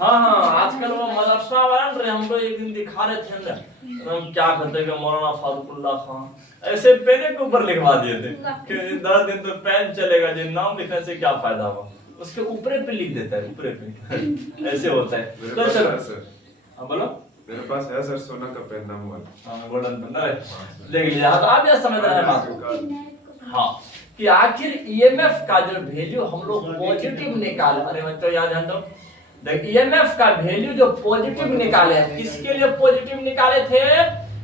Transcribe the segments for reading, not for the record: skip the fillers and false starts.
हाँ हाँ, आजकल वो मदरसा वाले हमको एक दिन दिखा रहे थे ना, हम क्या करते कि मौलाना फारूकुल्लाह खान ऐसे पेन के ऊपर लिखवा दिए थे कि 10 दिन तो पेन चलेगा, जो नाम लिखने से क्या फायदा हुआ, उसके ऊपर पे लिख देता है, ऊपर पे ऐसे होता है। तो चलो हाँ बोलो। मेरे पास है सर सोना का पेन नाम वाला। हाँ गोल्डन पेन है, देख लीजिए। हाँ तो आप यह समझ रहे हैं बात को, हाँ कि आखिर ईएमएफ का जो वैल्यू हम लोग पॉजिटिव निकाले, अरे बच्चों याद है तो देख ईएमएफ का वैल्यू जो पॉजिटिव निकाले हैं, किसके लिए पॉजिटिव निकाले थे?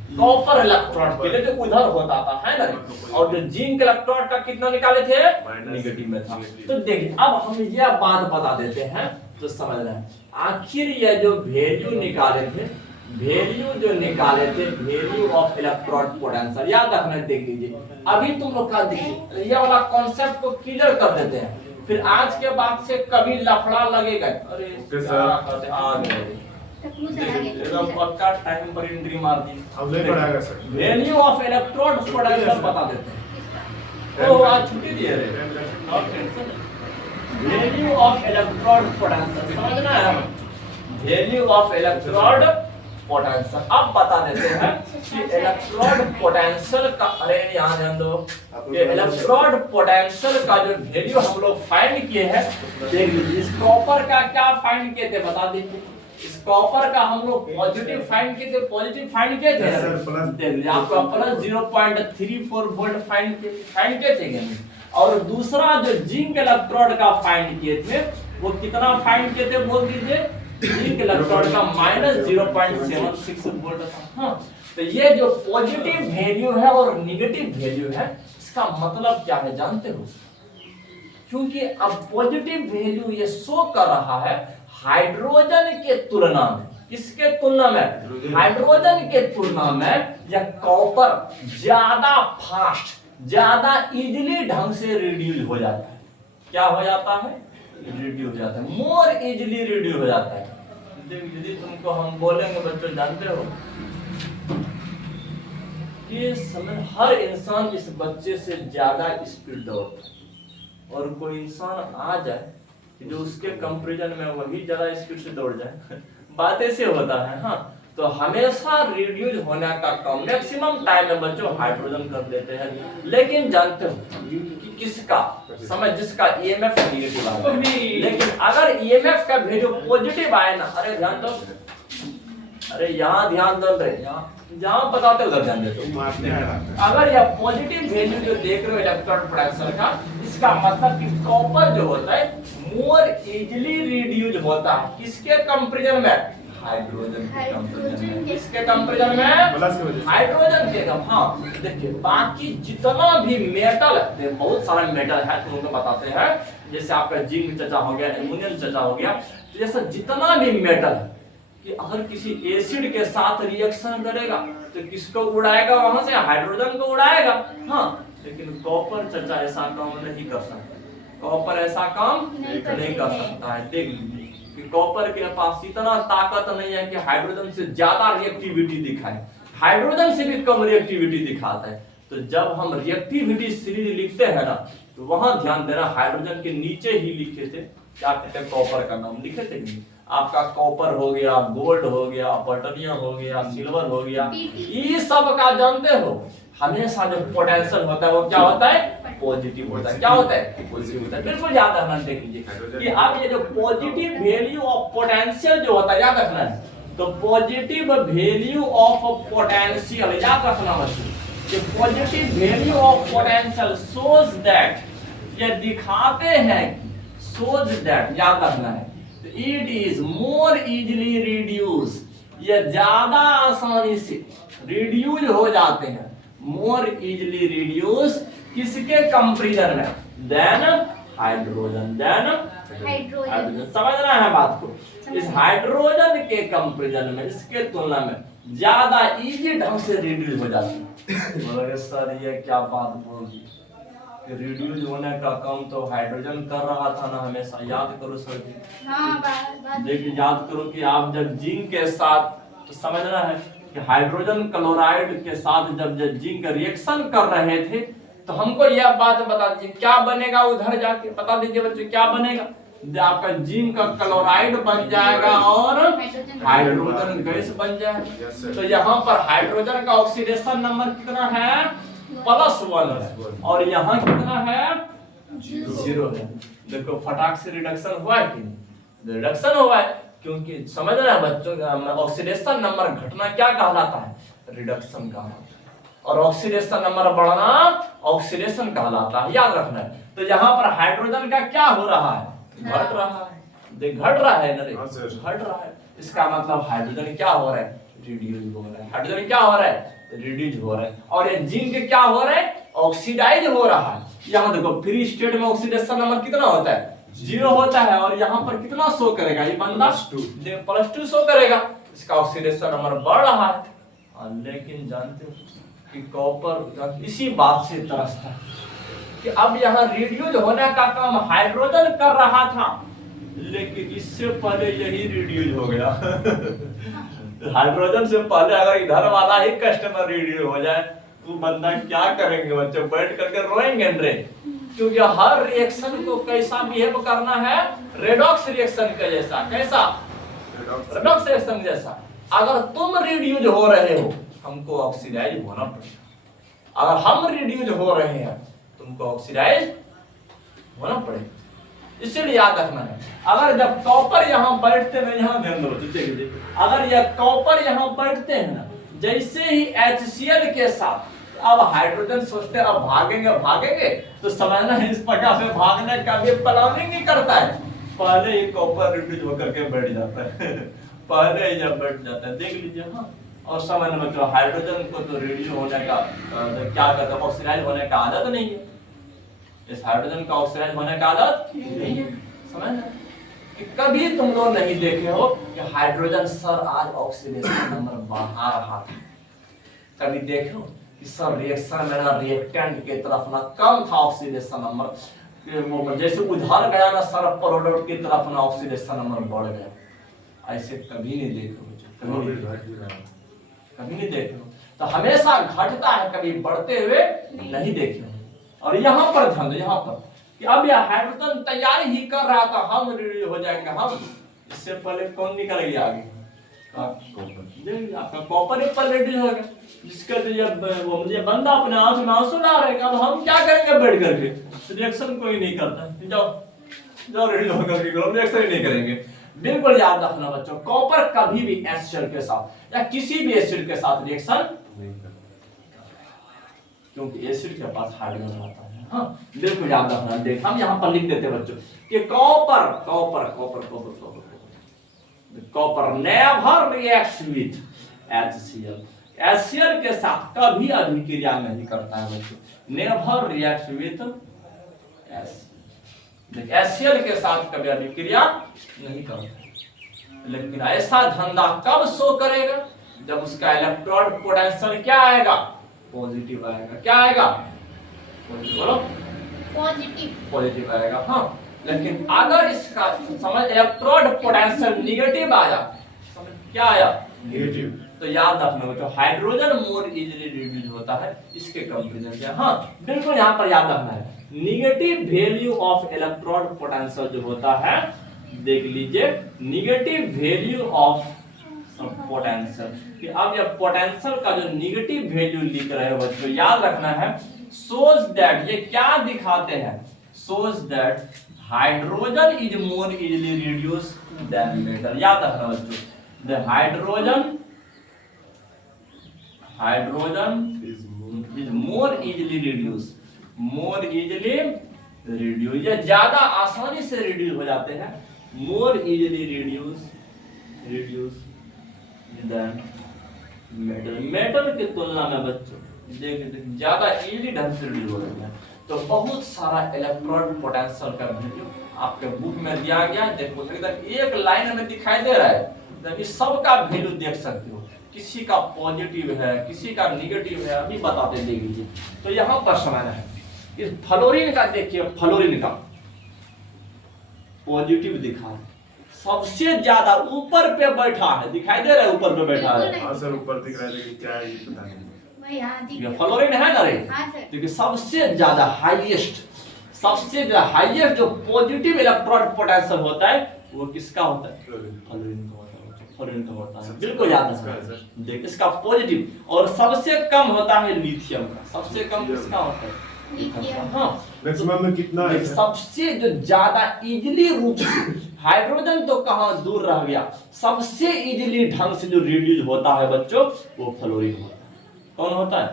कॉपर इलेक्ट्रोड के लिए जो उधर होता था, है ना, और जो जिंक इलेक्ट्रोड का कितना निकाले थे? नेगेटिव में था। तो देखिए अब हम यह बात बता देते हैं तो समझ रहे हैं, आखिर यह जो वैल्यू निकाले थे, वैल्यू जो निकाले थे, वैल्यू ऑफ इलेक्ट्रोड पोटेंशियल, याद रखना, देख लीजिए। अभी तुम लोग का देखिए ये वाला कॉन्सेप्ट को क्लियर कर देते हैं, फिर आज के बाद से कभी लफड़ा लगेगा। अरे एकदम पक्का टाइम पर एंट्री मार दी। अब नहीं पढ़ाएगा sir. Value of electrode potential बता देते हैं। तो आज छुट्टी दिए रे, not tension. Value of electrode potential समझना है हमें, वैल्यू ऑफ इलेक्ट्रोड पोटेंशियल। अब बता देते हैं कि इलेक्ट्रोड पोटेंशियल का, अरे यहाँ ध्यान दो, ये इलेक्ट्रोड पोटेंशियल का जो वैल्यू हम लोग फाइंड किए हैं, देख लीजिए। इस कॉपर का क्या फाइंड किए थे बता दीजिए। इस कॉपर का हम लोग पॉजिटिव फाइंड किए थे, पॉजिटिव फाइंड किए थे, देख लीजिए आपका प्लस 0.34 वोल्ट फाइंड किए थे क्या? और दूसरा जो जिंक इलेक्ट्रोड का फाइंड किए थे वो कितना फाइंड किए थे बोल दीजिए? जिंक इलेक्ट्रोड का -0.76 वोल्ट था। हाँ तो ये जो पॉजिटिव वैल्यू है और नेगेटिव वैल्यू है, इसका मतलब क्या है जानते हो? क्योंकि अब पॉजिटिव वैल्यू ये शो कर रहा है हाइड्रोजन के तुलना में, किसके तुलना में? हाइड्रोजन के तुलना में यह कॉपर ज्यादा फास्ट, ज्यादा इजीली ढंग से रिड्यूस हो जाता है। क्या हो जाता है? रिड्यूस हो जाता है, मोर इजीली रिड्यूस हो जाता है। यदि तुमको हम बोलेंगे बच्चों, जानते हो कि समय हर इंसान इस बच्चे से ज्यादा स्पीड दौड़ता है, और कोई इंसान आ जाए कि जो उसके कंपैरिजन में वही ज्यादा स्पीड से दौड़ जाए, बात ऐसे होता है। हाँ तो हमेशा रिड्यूस होने का कम मैक्सिमम टाइम में बच्चों हाइड्रोजन कर देते हैं। लेकिन जानते हो कि किसका समय, जिसका ईएमएफ नेगेटिव आया, लेकिन अगर ईएमएफ का वैल्यू पॉजिटिव आए ना, अरे ध्यान दो, अरे यहाँ ध्यान दो रे, यहाँ जहाँ बताते उधर ध्यान देते। अगर यह पॉजिटिव वैल्यू जो देख रहे हो इलेक्ट्रॉन पोटेंशियल का, इसका मतलब कि कॉपर जो होता है मोर इजीली रिड्यूस होता है, किसके कंपैरिजन में? हाइड्रोजन के कंपैरिजन में। किसके कंपैरिजन में? हाइड्रोजन के। हाँ देखिए बाकी जितना भी मेटल है, बहुत सारा मेटल है, तुमको बताते हैं, जैसे आपका जिंक चचा हो गया, एल्युमिनियम चचा हो गया, तो जैसा जितना भी मेटल है कि अगर किसी एसिड के साथ रिएक्शन करेगा तो किसको उड़ाएगा? वहां से हाइड्रोजन को उड़ाएगा। हाँ लेकिन कॉपर चचा ऐसा काम नहीं कर सकता, कॉपर ऐसा काम नहीं कर सकता है। देख लीजिए कि कॉपर के पास इतना ताकत नहीं है कि हाइड्रोजन से ज्यादा रिएक्टिविटी दिखाए, हाइड्रोजन से भी कम रिएक्टिविटी दिखाता है। तो जब हम रिएक्टिविटी सीरीज लिखते हैं ना, तो वहां ध्यान देना, हाइड्रोजन के नीचे ही लिखे थे, क्या कहते हैं, कॉपर का नाम लिखे थे। आपका कॉपर हो गया, गोल्ड हो गया, प्लैटिनम हो गया, सिल्वर हो गया, ये सब का जानते हो हमेशा जो पोटेंशियल होता है वो क्या होता है? पॉजिटिव होता है। क्या होता है? पॉजिटिव होता है। बिल्कुल याद रखना, देख लीजिए कि अब ये जो पॉजिटिव वैल्यू ऑफ पोटेंशियल जो होता है, याद रखना है, तो पॉजिटिव वैल्यू ऑफ पोटेंशियल याद रखना बच्चों, कि positive value of potential shows that, ये दिखाते हैं, शोज दैट याद रखना है, it is more easily reduce, ये ज्यादा आसानी से रिड्यूस हो जाते हैं, मोर इजीली रिड्यूस किसके कंपैरिजन में? Than hydrogen, than hydrogen. समझना है बात को, इस हाइड्रोजन के कंपैरिजन में, इसके तुलना में ज्यादा इजी ढंग से रिड्यूस हो जाती है। सर ये क्या बात बोल दी, रिड्यूस होने का काम तो हाइड्रोजन कर रहा था ना हमेशा, याद करो सर जी। देखिए याद करो कि आप जब जिंक के साथ, तो समझना है कि हाइड्रोजन क्लोराइड के साथ जब जिंक रिएक्शन कर रहे थे, तो हमको यह बात बता दीजिए क्या बनेगा, उधर जाके बता दीजिए बच्चों क्या बनेगा? आपका जिंक का क्लोराइड बन जाएगा और हाइड्रोजन गैस बन जाएगा। Yes, sir. तो यहाँ पर हाइड्रोजन का ऑक्सीडेशन नंबर कितना है? +1 है। और यहाँ कितना है? 0 है। देखो फटाक से रिडक्शन हुआ है कि नहीं? रिडक्शन हुआ है, क्योंकि समझ रहे हैं बच्चों, ऑक्सीडेशन नंबर घटना क्या कहलाता है? रिडक्शन कहलाता है। और ऑक्सीडेशन नंबर बढ़ना ऑक्सीडेशन कहलाता है, याद रखना है। तो यहाँ पर हाइड्रोजन का क्या हो रहा है? घट रहा है। देख घट रहा है ना रे, हाँ सर। घट रहा है। इसका मतलब हाइड्रोजन क्या हो रहा है? रिड्यूस हो रहा है। हाइड्रोजन क्या हो रहा है? रिड्यूस हो रहा है। और ये जिंक क्या हो रहा है? ऑक्सीडाइज हो रहा है। यहाँ देखो फ्री स्टेट में ऑक्सीडेशन नंबर कितना होता है? 0 होता है। और यहाँ पर कितना शो करेगा ये बंदा? +2 शो करेगा। इसका ऑक्सीडेशन नंबर बढ़ रहा है। लेकिन जानते हो कि कॉपर इसी बात से तरसता है कि अब यहाँ रिड्यूस होने का काम हाइड्रोजन कर रहा था, लेकिन इससे पहले यही रिड्यूस हो गया। हाइड्रोजन से पहले अगर इधर वाला ही कस्टमर रिड्यूस हो जाए तो बंदा क्या करेंगे बच्चों? बैठ करके रोएंगे रे। क्योंकि हर रिएक्शन को कैसा बिहेव करना है? रेडॉक्स रिएक्शन के जैसा। कैसा? रेडॉक्स रिएक्शन जैसा। अगर तुम रिड्यूस हो रहे हो, हमको ऑक्सीडाइज होना पड़ेगा। अगर हम रिड्यूस हो रहे हैं, तुमको ऑक्सीडाइज होना पड़ेगा। इसलिए याद रखना है, अगर जब कॉपर यहाँ बैठते हैं, यहाँ ध्यान दो, अगर यह कॉपर यहाँ बैठते हैं ना, जैसे ही HCl के साथ, अब हाइड्रोजन सोचते हैं अब भागेंगे तो समझना है इस प्रकार से भागने का भी प्लानिंग नहीं करता है। पहले ही कॉपर रिड्यूस होकर के बैठ जाता है। पहले ही जब बैठ जाता है, देख लीजिए। हाँ, और समझ में तो हाइड्रोजन को तो रिड्यूस होने का क्या कहते हैं? ऑक्सीडाइज होने का आदत नहीं है। इस हाइड्रोजन का ऑक्सीडाइज होने का आदत नहीं है। समझ कि कभी तुम लोग नहीं देखे हो कि हाइड्रोजन सर आज ऑक्सीडेशन नंबर बढ़ा रहा था? कभी देखे हो कि सर रिएक्शन में ना रिएक्टेंट के तरफ ना कम था ऑक्सीडेशन नंबर, जैसे उधर गया ना सर प्रोडक्ट की तरफ ना ऑक्सीडेशन नंबर बढ़ गया? ऐसे कभी नहीं देखे हो, कभी नहीं देखे हो। तो हमेशा घटता है, कभी बढ़ते हुए नहीं देखे हो। और यहाँ पर ध्यान दो, यहाँ पर कि अब यह हाइड्रोजन तैयारी ही कर रहा था, हम रिड्यूस हो जाएंगे हम। इससे पहले कौन निकल गया आगे? आपका कॉपर पर रिड्यूस हो गया, जिसका तो ये बंदा अपने आंख में आंसू ला रहे हैं। अब हम क्या करेंगे बैठ करके? रिएक्शन कोई नहीं करता। जाओ रिड्यूस होकर के रिएक्शन ही नहीं करेंगे। बिल्कुल याद रखना बच्चों, कॉपर कभी भी HCl के साथ या किसी भी एसिड के साथ रिएक्शन नहीं करता, क्योंकि एसिड के पास हाइड्रोजन रहता है। हाँ, बिल्कुल याद रखना। देख हम यहाँ पर लिख देते बच्चों कि copper never reacts with HCl। HCl के साथ कभी अभिक्रिया नहीं करता है बच्चों। Never reacts with HCl। HCl के साथ कभी अभिक्रिया नहीं करता। लेकिन ऐसा धंधा कब शो करेगा? जब उसका इलेक्ट्रोड पोटेंशियल क्या आएगा? पॉजिटिव आएगा। क्या आएगा? बोलो पॉजिटिव आएगा। हाँ, लेकिन अगर इसका समझ इलेक्ट्रोड पोटेंशियल निगेटिव आया, समझ क्या आया? नेगेटिव, तो याद रखना बच्चों हाइड्रोजन मोर इजीली रिड्यूस होता है इसके कंपैरिजन में। हाँ, बिल्कुल यहाँ पर याद रखना है, negative value of electrode potential जो होता है, देख लीजिए निगेटिव वैल्यू ऑफ पोटेंशियल, कि अब ये पोटेंशियल का जो निगेटिव वैल्यू लिख रहे हो बच्चों, याद रखना है shows that, ये क्या दिखाते हैं? shows that hydrogen is more easily reduce than metal. याद रखना बच्चों, the hydrogen is more easily reduced, ये ज्यादा आसानी से रिड्यूस हो जाते हैं, more easily reduce than metal की तुलना में बच्चों देख ज्यादा इजीली ढंग से रिड्यूस हो जाते हैं। तो बहुत सारा इलेक्ट्रॉन पोटेंशियल का वैल्यू आपके बुक में दिया गया, देखो एकदम एक लाइन में दिखाई दे रहा है, इस सब का वैल्यू देख सकते हो, किसी का पॉजिटिव है किसी का निगेटिव है, अभी बताते देख लीजिए। तो यहाँ पर समझना है, इस फ्लोरीन का देखिए, फ्लोरीन का पॉजिटिव दिखा है, सबसे ज्यादा ऊपर पे बैठा है, दिखाई दे रहा है ऊपर पे बैठा है। हाँ सर ऊपर दिख रहा है, लेकिन क्या है ये पता नहीं। ये फ्लोरीन है ना रे, क्योंकि सबसे ज्यादा हाईएस्ट सबसे जो हाईएस्ट जो पॉजिटिव इलेक्ट्रॉन पोटेंशियल होता है वो किसका होता है? फ्लोरीन का होता है। फ्लोरीन का होता है, बिल्कुल याद है। देख इसका पॉजिटिव। और सबसे कम होता है लिथियम का। सबसे कम किसका होता है? हाँ, मैक्सिमम में कितना है? सबसे जो ज्यादा इजीली रूप से, हाइड्रोजन तो कहाँ दूर रह गया, सबसे इजीली ढंग से जो रिड्यूस होता है बच्चों वो फ्लोरीन होता है। कौन होता है?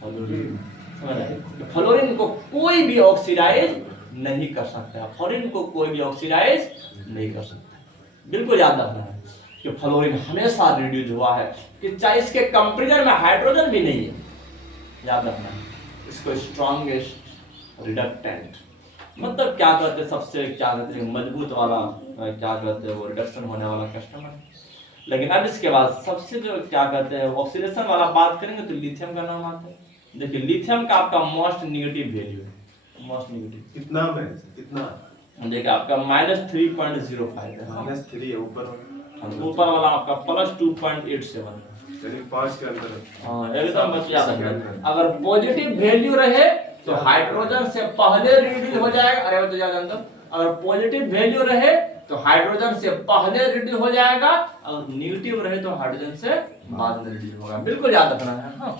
फ्लोरीन। समझ रहे? फ्लोरीन को कोई भी ऑक्सीडाइज नहीं कर सकता। फ्लोरीन को कोई भी ऑक्सीडाइज नहीं कर सकता। बिल्कुल याद रखना है कि फ्लोरीन हमेशा रिड्यूस हुआ है, कि चाहे इसके कंपैरिजन में हाइड्रोजन भी नहीं है। याद रखना है इसको स्ट्रॉन्गेस्ट रिडक्टेंट, मतलब क्या कहते हैं, सबसे क्या कहते हैं मजबूत वाला, क्या कहते हैं वो रिडक्शन होने वाला कस्टमर। लेकिन अब इसके बाद सबसे जो क्या कहते हैं ऑक्सीडेशन वाला बात करेंगे तो लिथियम का नाम आता है। देखिए लिथियम का आपका मोस्ट नेगेटिव वैल्यू है। मोस्ट नेगेटिव कितना में? कितना? देखिए आपका -3.05 है। -3 है ऊपर ऊपर वाला आपका +2.87 है। यानी 5 के अंदर है। हाँ एकदम बस याद रखना। अगर पॉजिटिव वैल्यू रहे तो हाइड्रोजन से पहले रिड्यूस हो जाएगा। अरे तो याद अंदर, अगर पॉजिटिव वैल्यू रहे तो हाइड्रोजन से पहले रिड्यूस हो जाएगा, अगर नेगेटिव रहे तो हाइड्रोजन से बाद में रिड्यूस होगा। बिल्कुल याद रखना है। हाँ